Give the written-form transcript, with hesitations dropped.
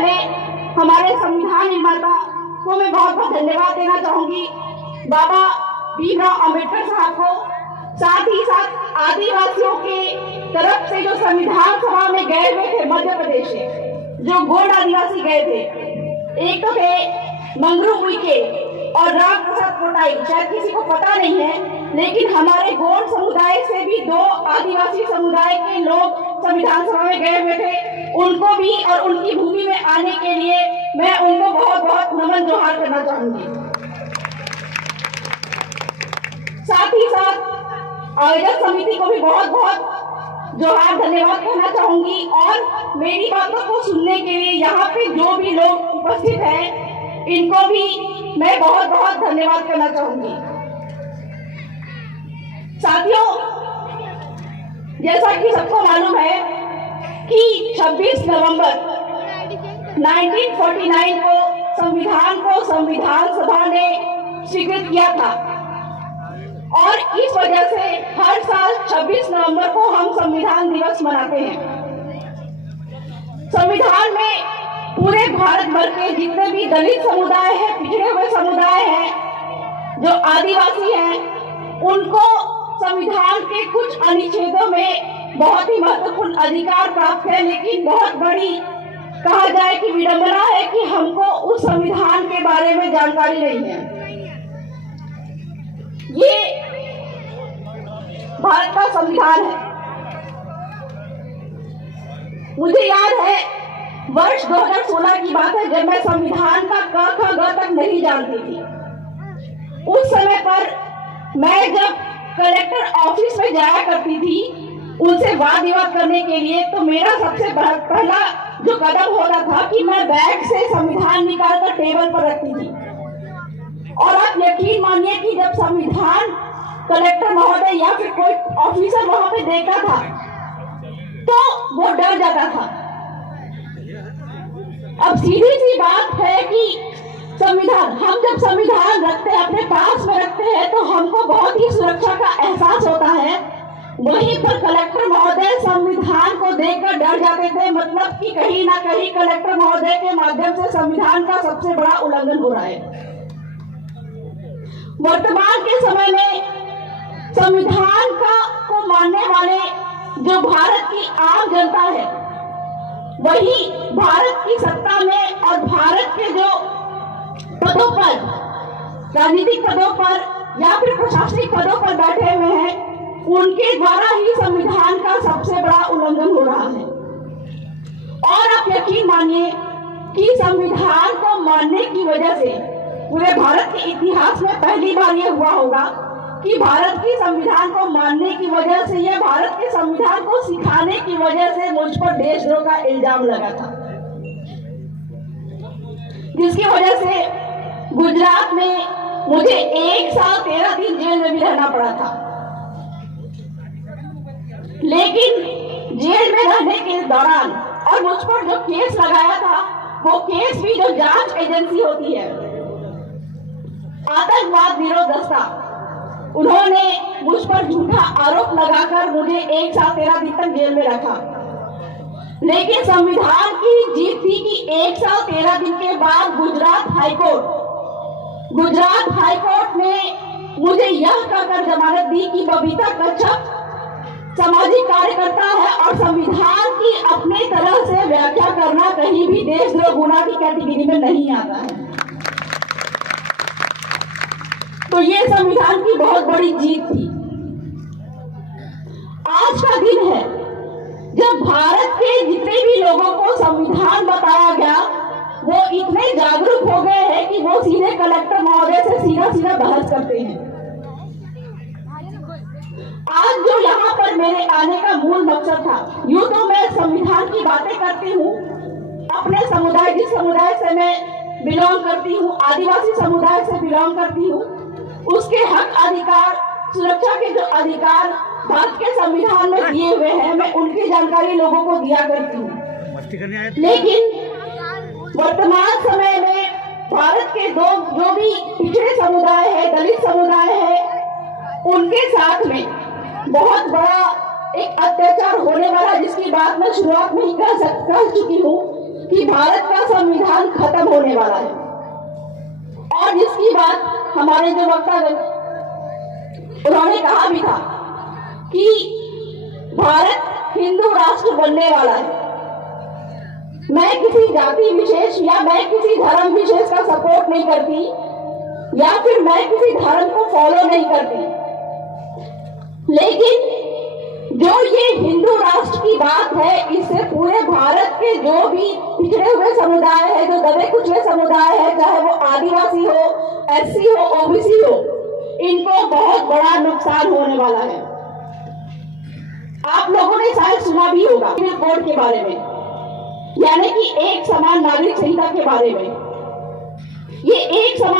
पहले हमारे संविधान निर्माता को मैं बहुत बहुत धन्यवाद देना चाहूंगी, बाबा भीमराव अम्बेडकर साहब को। साथ ही साथ आदिवासियों के तरफ से जो संविधान सभा में गए हुए थे मध्य प्रदेश से, जो गोंड आदिवासी गए थे, एक तो थे मंगरू उइके और राम प्रसाद कोटाई, शायद किसी को पता नहीं है, लेकिन हमारे गोंड समुदाय से भी 2 आदिवासी समुदाय के लोग संविधान सभा में गए हुए थे। उनको भी और उनकी भूमि में आने के लिए मैं उनको बहुत बहुत नमन जोहार करना चाहूंगी। साथ ही साथ आयोजक समिति को भी बहुत बहुत जोहार धन्यवाद कहना चाहूंगी, और मेरी बातों को सुनने के लिए यहाँ पे जो भी लोग उपस्थित हैं इनको भी मैं बहुत बहुत धन्यवाद करना चाहूंगी। साथियों, जैसा कि सबको मालूम है कि 26 नवंबर 1949 को संविधान सभा ने स्वीकृत किया था, और इस वजह से हर साल 26 नवंबर को हम संविधान दिवस मनाते हैं। संविधान में पूरे भारत भर के जितने भी दलित समुदाय है, पिछड़े हुए समुदाय हैं, जो आदिवासी हैं, उनको संविधान के कुछ अनुच्छेदों में बहुत ही महत्वपूर्ण अधिकार प्राप्त है, लेकिन बहुत बड़ी कहा जाए कि विडंबना है कि हमको उस संविधान के बारे में जानकारी नहीं है। ये भारत का संविधान है। मुझे याद है वर्ष 2016 की बात है, जब मैं संविधान का क ख ग तक नहीं जानती थी। उस समय पर मैं जब कलेक्टर ऑफिस में जाया करती थी उनसे वाद विवाद करने के लिए, तो मेरा सबसे पहला जो कदम होता था कि मैं बैग से संविधान निकालकर टेबल पर रखती थी। और आप यकीन मानिए कि जब संविधान कलेक्टर महोदय या फिर कोई ऑफिसर वहां पे देखा था तो वो डर जाता था। अब सीधी सी बात है कि संविधान, हम जब संविधान रखते हैं, अपने पास में रखते हैं, तो हमको बहुत ही सुरक्षा का एहसास होता है। वहीं पर कलेक्टर महोदय संविधान को देखकर डर जाते थे, मतलब कि कहीं ना कहीं कलेक्टर महोदय के माध्यम से संविधान का सबसे बड़ा उल्लंघन हो रहा है। वर्तमान के समय में संविधान को मानने वाले जो भारत की आम जनता है, वही भारत की सत्ता में और भारत के जो पदों पर, राजनीतिक पदों पर या फिर प्रशासनिक पदों पर बैठे हुए हैं, उनके द्वारा ही संविधान का सबसे बड़ा उल्लंघन हो रहा है। और आप यकीन मानिए कि संविधान को मानने की वजह से पूरे भारत के इतिहास में पहली बार यह हुआ होगा कि भारत की संविधान को मानने की वजह से, यह भारत के संविधान को सिखाने की वजह से मुझ पर देशद्रोह का इल्जाम लगा था, जिसकी वजह से गुजरात में मुझे 1 साल 13 दिन जेल में भी रहना पड़ा था। लेकिन जेल में रहने के दौरान और मुझ पर जो केस लगाया था, वो केस भी जो जांच एजेंसी होती है, आतंकवाद विरोध दस्ता, उन्होंने मुझ पर झूठा आरोप लगाकर मुझे 1 साल 13 दिन तक जेल में रखा। लेकिन संविधान की जीत थी कि 1 साल 13 दिन के बाद गुजरात हाईकोर्ट ने मुझे यह कहकर जमानत दी कि बबीता कच्छप सामाजिक कार्यकर्ता है और संविधान की अपनी तरह से व्याख्या करना कहीं भी देशद्रोह गुना की कैटेगरी में नहीं आता है। तो ये संविधान की बहुत बड़ी जीत थी। आज का दिन है जब भारत के जितने भी लोगों को संविधान बताया गया, वो इतने जागरूक हो गए हैं कि वो सीधे कलेक्टर महोदय से सीधा बहस करते हैं। आज जो यहाँ पर मेरे आने का मूल मकसद था, यूं तो मैं संविधान की बातें करती हूँ अपने समुदाय, जिस समुदाय से मैं बिलोंग करती हूँ, आदिवासी समुदाय से बिलोंग करती हूँ, उसके हक अधिकार, सुरक्षा के जो अधिकार भारत के संविधान में दिए हुए हैं, मैं उनकी जानकारी लोगों को दिया करती हूँ। लेकिन वर्तमान समय में भारत के जो भी पिछड़े समुदाय है, दलित समुदाय है, उनके साथ में बहुत बड़ा एक अत्याचार होने वाला, जिसकी बात मैं शुरुआत में ही कह चुकी हूँ कि भारत का संविधान खत्म होने वाला है, और जिसकी बात हमारे जो वक्ता उन्होंने कहा भी था कि भारत हिंदू राष्ट्र बनने वाला है। मैं किसी जाति विशेष या मैं किसी धर्म विशेष का सपोर्ट नहीं करती, या फिर मैं किसी धर्म को फॉलो नहीं करती, लेकिन जो ये हिंदू राष्ट्र की बात है, इससे पूरे भारत के जो भी पिछड़े हुए समुदाय है, जो दबे कुचले समुदाय है, चाहे वो आदिवासी हो, एससी हो, ओबीसी हो, इनको बहुत बड़ा नुकसान होने वाला है। आप लोगों ने शायद सुना भी होगा सिविल कोड के बारे में, यानी कि एक समान नागरिक संहिता के बारे में। ये एक समान